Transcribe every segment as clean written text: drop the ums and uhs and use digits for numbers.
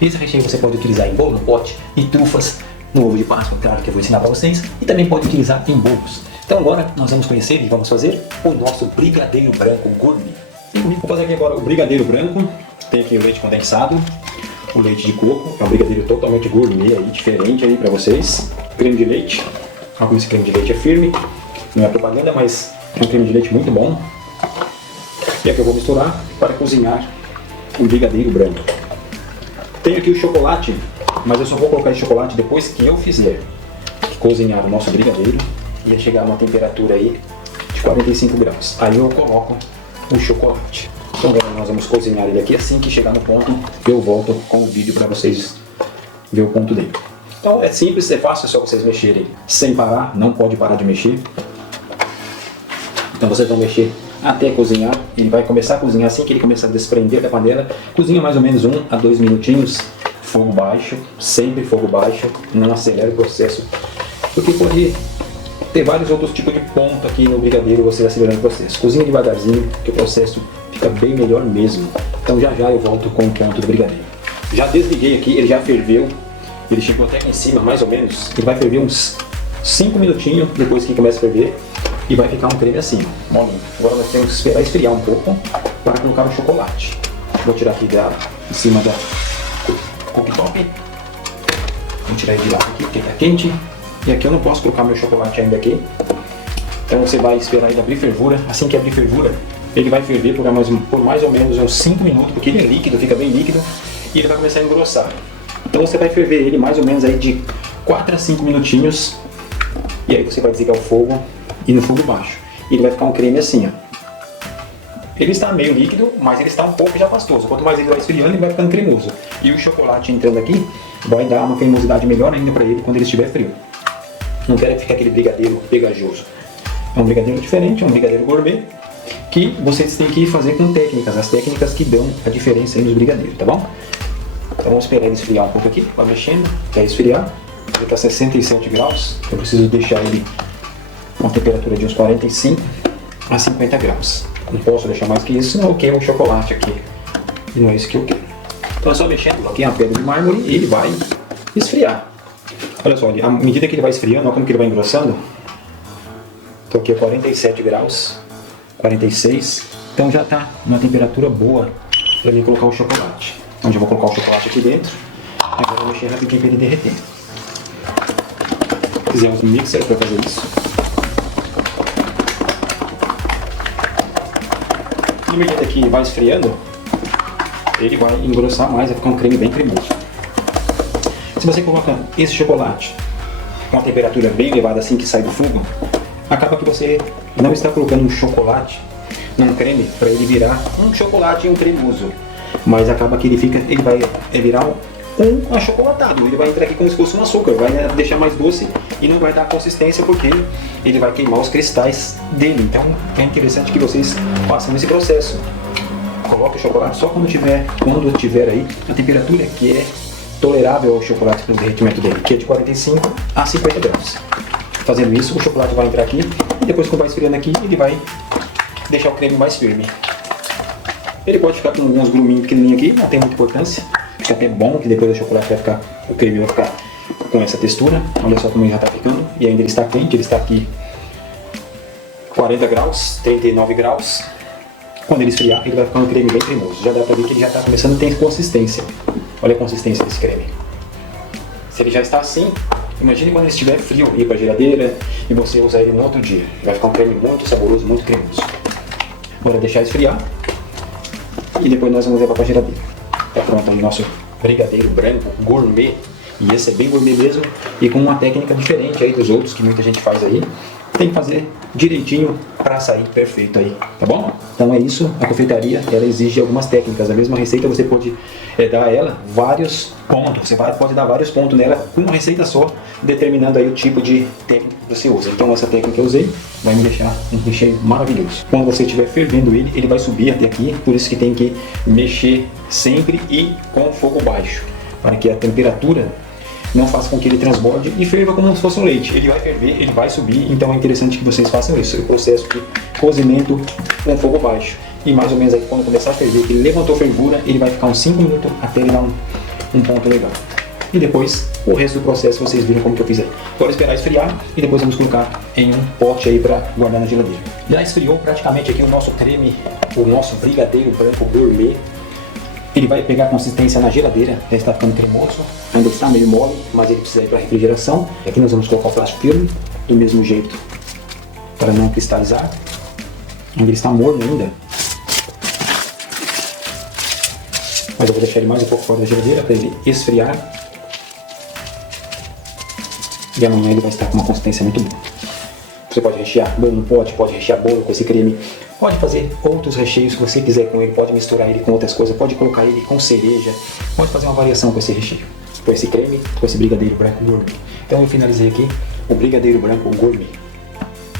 Esse recheio você pode utilizar em bolo, no pote, em trufas, no ovo de Páscoa, claro que eu vou ensinar para vocês, e também pode utilizar em bolos. Então agora nós vamos conhecer e vamos fazer o nosso brigadeiro branco gourmet. Vou fazer aqui agora o brigadeiro branco. Tem aqui o leite condensado, o leite de coco, é um brigadeiro totalmente gourmet aí, diferente aí para vocês. Creme de leite, esse creme de leite é firme, não é propaganda, mas é um creme de leite muito bom. E aqui eu vou misturar para cozinhar o brigadeiro branco. Tenho aqui o chocolate, mas eu só vou colocar esse chocolate depois que eu fizer cozinhar o nosso brigadeiro e chegar a uma temperatura aí de 45 graus. Aí eu coloco o chocolate. Então agora nós vamos cozinhar ele aqui, assim que chegar no ponto eu volto com o vídeo para vocês ver o ponto dele. Então é simples, é fácil, é só vocês mexerem sem parar, não pode parar de mexer. Então vocês vão mexer até cozinhar, ele vai começar a cozinhar assim que ele começar a desprender da panela. Cozinha mais ou menos 1 a 2 minutinhos, fogo baixo, sempre fogo baixo, não acelera o processo, porque pode ter vários outros tipos de ponto aqui no brigadeiro, você acelerando o processo. Cozinha devagarzinho, que o processo fica bem melhor mesmo. Então já já eu volto com o ponto do brigadeiro. Já desliguei aqui, ele já ferveu, ele chegou até aqui em cima mais ou menos, ele vai ferver uns 5 minutinhos depois que começa a ferver. E vai ficar um creme assim, molinho. Agora nós temos que esperar esfriar um pouco para colocar o chocolate. Vou tirar aqui em cima da cooktop. Vou tirar ele de lá aqui porque está quente. E aqui eu não posso colocar meu chocolate ainda aqui. Então você vai esperar ele abrir fervura. Assim que abrir fervura, ele vai ferver por mais ou menos uns 5 minutos, porque ele é líquido, fica bem líquido. E ele vai começar a engrossar. Então você vai ferver ele mais ou menos aí de 4 a 5 minutinhos. E aí você vai desligar o fogo e no fogo baixo. Ele vai ficar um creme assim, ó. Ele está meio líquido, mas ele está um pouco já pastoso. Quanto mais ele vai esfriando, ele vai ficando cremoso. E o chocolate entrando aqui vai dar uma cremosidade melhor ainda para ele quando ele estiver frio. Não quero que fique aquele brigadeiro pegajoso. É um brigadeiro diferente, é um brigadeiro gourmet, que vocês têm que fazer com técnicas, as técnicas que dão a diferença aí nos brigadeiros, tá bom? Então vamos esperar ele esfriar um pouco aqui, vai mexendo, até esfriar. Ele está a 67 graus, eu preciso deixar ele com a temperatura de uns 45 a 50 graus. Não posso deixar mais que isso, senão eu queimo o chocolate aqui. E não é isso que eu quero. Então é só mexendo aqui a pedra de mármore e ele vai esfriar. Olha só, à medida que ele vai esfriando, olha como que ele vai engrossando. Estou aqui a 47 graus, 46. Então já está numa temperatura boa para mim colocar o chocolate. Então já vou colocar o chocolate aqui dentro. Agora eu vou mexer rapidinho para ele derreter. Fizemos um mixer para fazer isso. À medida que vai esfriando, ele vai engrossar mais, vai ficar um creme bem cremoso. Se você coloca esse chocolate com a temperatura bem elevada assim que sai do fogo, acaba que você não está colocando um chocolate num creme para ele virar um chocolate cremoso, mas acaba que ele vai virar um achocolatado. Ele vai entrar aqui como se fosse um açúcar, vai deixar mais doce e não vai dar consistência porque ele vai queimar os cristais dele. Então é interessante que vocês façam esse processo. Coloque o chocolate só quando tiver aí a temperatura que é tolerável ao chocolate no derretimento dele, que é de 45 a 50 graus. Fazendo isso, o chocolate vai entrar aqui e depois que vai esfriando aqui, ele vai deixar o creme mais firme. Ele pode ficar com alguns gruminhos pequenininhos aqui, não tem muita importância. Fica até bom que depois o chocolate vai ficar, o creme vai ficar com essa textura. Olha só como ele já está ficando. E ainda ele está quente, ele está aqui 40 graus, 39 graus. Quando ele esfriar, ele vai ficar um creme bem cremoso. Já dá para ver que ele já está começando a ter consistência. Olha a consistência desse creme. Se ele já está assim, imagine quando ele estiver frio, ir para a geladeira e você usar ele no outro dia. Vai ficar um creme muito saboroso, muito cremoso. Agora deixar esfriar e depois nós vamos levar para a geladeira. Está pronto o nosso brigadeiro branco gourmet. E esse é bem gourmet mesmo e com uma técnica diferente aí dos outros que muita gente faz aí. Tem que fazer direitinho para sair perfeito aí, tá bom? Então é isso, a confeitaria ela exige algumas técnicas. A mesma receita você pode dar a ela vários pontos, você pode dar vários pontos nela com uma receita só, determinando aí o tipo de técnica que você usa. Então essa técnica que eu usei vai me deixar um recheio maravilhoso. Quando você estiver fervendo ele vai subir até aqui, por isso que tem que mexer sempre e com fogo baixo, para que a temperatura não faça com que ele transborde e ferva como se fosse um leite. Ele vai ferver, ele vai subir, então é interessante que vocês façam isso. O processo de cozimento com fogo baixo. E mais ou menos aí quando começar a ferver, que ele levantou fervura, ele vai ficar uns 5 minutos até ele dar um ponto legal. E depois, o resto do processo vocês viram como que eu fiz aí. Agora esperar esfriar e depois vamos colocar em um pote aí para guardar na geladeira. Já esfriou praticamente aqui o nosso creme, o nosso brigadeiro branco gourmet. Ele vai pegar consistência na geladeira, já está ficando cremoso, ainda está meio mole, mas ele precisa ir para refrigeração. Aqui nós vamos colocar o plástico filme, do mesmo jeito, para não cristalizar. Ele está morno ainda, mas eu vou deixar ele mais um pouco fora da geladeira para ele esfriar. E amanhã ele vai estar com uma consistência muito boa. Você pode rechear bolo no pote, pode rechear bolo com esse creme, pode fazer outros recheios que você quiser com ele, pode misturar ele com outras coisas, pode colocar ele com cereja, pode fazer uma variação com esse recheio, com esse creme, com esse brigadeiro branco gourmet. Então eu finalizei aqui o brigadeiro branco gourmet.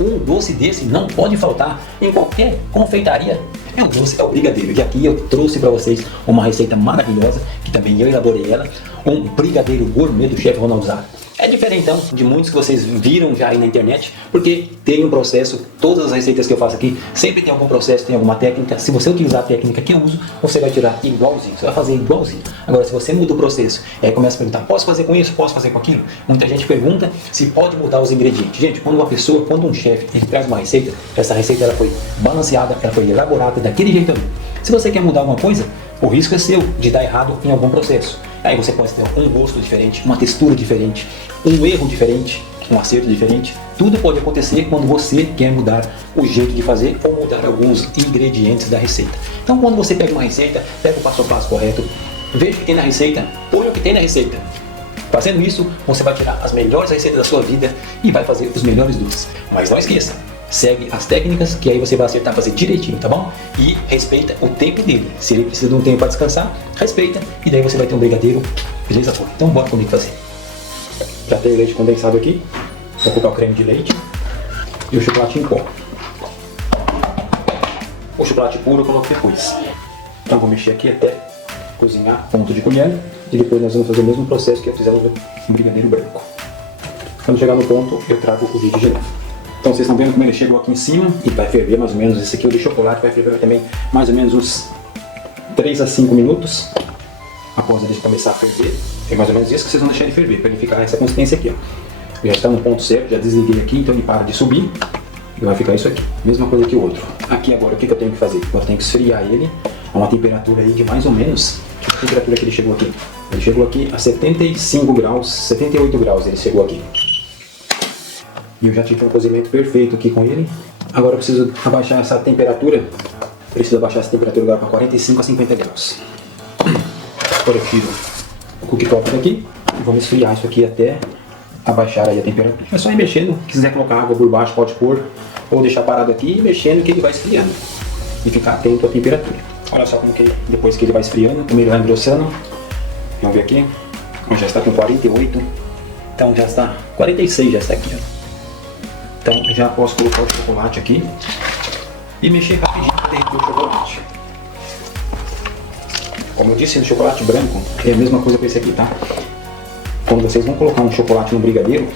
Um doce desse não pode faltar em qualquer confeitaria. É um doce, é o brigadeiro. E aqui eu trouxe para vocês uma receita maravilhosa, que também eu elaborei ela, um brigadeiro gourmet do chefe Ronaldo Zara. É diferentão de muitos que vocês viram já aí na internet, porque tem um processo, todas as receitas que eu faço aqui, sempre tem algum processo, tem alguma técnica. Se você utilizar a técnica que eu uso, você vai tirar igualzinho, você vai fazer igualzinho. Agora, se você muda o processo, aí começa a perguntar, posso fazer com isso, posso fazer com aquilo? Muita gente pergunta se pode mudar os ingredientes. Gente, quando uma pessoa, quando um chefe, ele traz uma receita, essa receita ela foi balanceada, ela foi elaborada daquele jeito ali. Se você quer mudar alguma coisa, o risco é seu de dar errado em algum processo. Aí você pode ter um gosto diferente, uma textura diferente, um erro diferente, um acerto diferente. Tudo pode acontecer quando você quer mudar o jeito de fazer ou mudar alguns ingredientes da receita. Então quando você pega uma receita, pega o passo a passo correto, veja o que tem na receita, põe o que tem na receita. Fazendo isso, você vai tirar as melhores receitas da sua vida e vai fazer os melhores doces. Mas não esqueça, segue as técnicas que aí você vai acertar fazer direitinho, tá bom? E respeita o tempo dele. Se ele precisa de um tempo para descansar, respeita e daí você vai ter um brigadeiro, beleza? Então bora comigo fazer. Já tenho o leite condensado aqui, vou colocar o creme de leite e o chocolate em pó. O chocolate puro eu coloco depois. Então vou mexer aqui até cozinhar ponto de colher e depois nós vamos fazer o mesmo processo que fizemos no brigadeiro branco. Quando chegar no ponto, eu trago o vídeo de novo. Então vocês estão vendo como ele chegou aqui em cima e vai ferver mais ou menos, esse aqui é o de chocolate, vai ferver também mais ou menos uns 3 a 5 minutos após ele começar a ferver. É mais ou menos isso que vocês vão deixar ele ferver, para ele ficar essa consistência aqui, ó. Já está no ponto certo, já desliguei aqui, então ele para de subir e vai ficar isso aqui. Mesma coisa que o outro. Aqui agora o que eu tenho que fazer? Eu tenho que esfriar ele a uma temperatura aí de mais ou menos, que temperatura que ele chegou aqui? Ele chegou aqui a 75 graus, 78 graus ele chegou aqui. E eu já tive um cozimento perfeito aqui com ele. Agora eu preciso abaixar essa temperatura. Preciso abaixar essa temperatura agora para 45 a 50 graus. Agora eu tiro o cooktop daqui e vamos esfriar isso aqui até abaixar aí a temperatura. É só ir mexendo. Se quiser colocar água por baixo, pode pôr. Ou deixar parado aqui e mexendo que ele vai esfriando. E ficar atento à temperatura. Olha só como que depois que ele vai esfriando, como ele vai engrossando. Vamos ver aqui. Já está com 48. Então já está 46, já está aqui, ó. Então já posso colocar o chocolate aqui e mexer rapidinho para derreter o chocolate. Como eu disse, no chocolate branco é a mesma coisa para esse aqui, tá? Quando vocês vão colocar um chocolate no brigadeiro,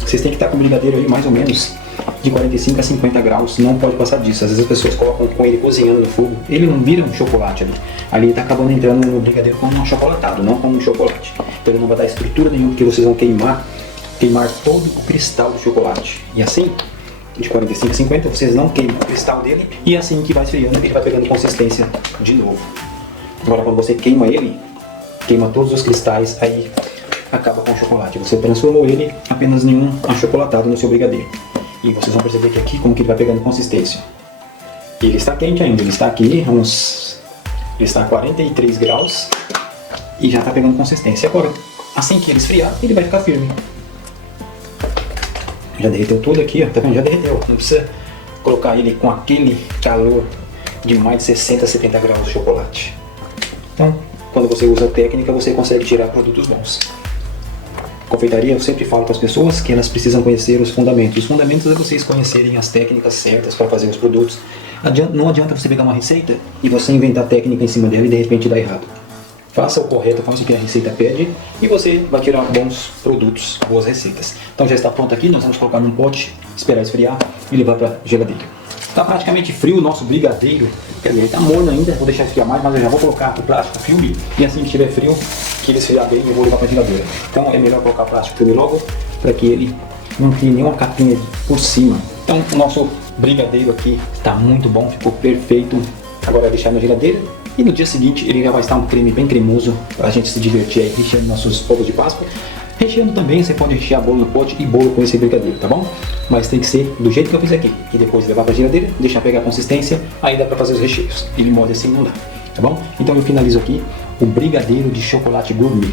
vocês têm que estar com o brigadeiro aí mais ou menos de 45 a 50 graus, não pode passar disso. Às vezes as pessoas colocam com ele cozinhando no fogo, ele não vira um chocolate ali. Ali ele está acabando entrando no brigadeiro como um achocolatado, não como um chocolate. Então ele não vai dar estrutura nenhuma, porque vocês vão queimar todo o cristal do chocolate. E assim, de 45 a 50, vocês não queimam o cristal dele. E assim que vai esfriando, ele vai pegando consistência de novo. Agora quando você queima ele, queima todos os cristais, aí acaba com o chocolate. Você transformou ele apenas em um achocolatado no seu brigadeiro. E vocês vão perceber que aqui, como que ele vai pegando consistência. E ele está quente ainda, ele está aqui, ele está a 43 graus e já está pegando consistência. Agora, assim que ele esfriar, ele vai ficar firme. Já derreteu tudo aqui, ó, tá vendo? Já derreteu. Não precisa colocar ele com aquele calor de mais de 60, 70 graus de chocolate. Então, quando você usa a técnica, você consegue tirar produtos bons. Confeitaria, eu sempre falo para as pessoas que elas precisam conhecer os fundamentos. Os fundamentos é vocês conhecerem as técnicas certas para fazer os produtos. Não adianta você pegar uma receita e você inventar técnica em cima dela e de repente dar errado. Faça o correto, faça o que a receita pede e você vai tirar bons produtos, boas receitas. Então já está pronto aqui, nós vamos colocar num pote, esperar esfriar e levar para a geladeira. Está praticamente frio o nosso brigadeiro. Quer dizer, ele está morno ainda, vou deixar esfriar mais, mas eu já vou colocar o plástico filme. E assim que estiver frio, que ele esfriar bem, eu vou levar para a geladeira. Então é melhor colocar o plástico filme logo, para que ele não crie nenhuma capinha por cima. Então o nosso brigadeiro aqui está muito bom, ficou perfeito. Agora é deixar na geladeira. E no dia seguinte ele já vai estar um creme bem cremoso para a gente se divertir aí recheando nossos ovos de Páscoa. Recheando também, você pode rechear bolo no pote e bolo com esse brigadeiro, tá bom? Mas tem que ser do jeito que eu fiz aqui. E depois levar para a geladeira, deixar pegar a consistência, aí dá para fazer os recheios. Ele molha assim não dá, tá bom? Então eu finalizo aqui o brigadeiro de chocolate gourmet.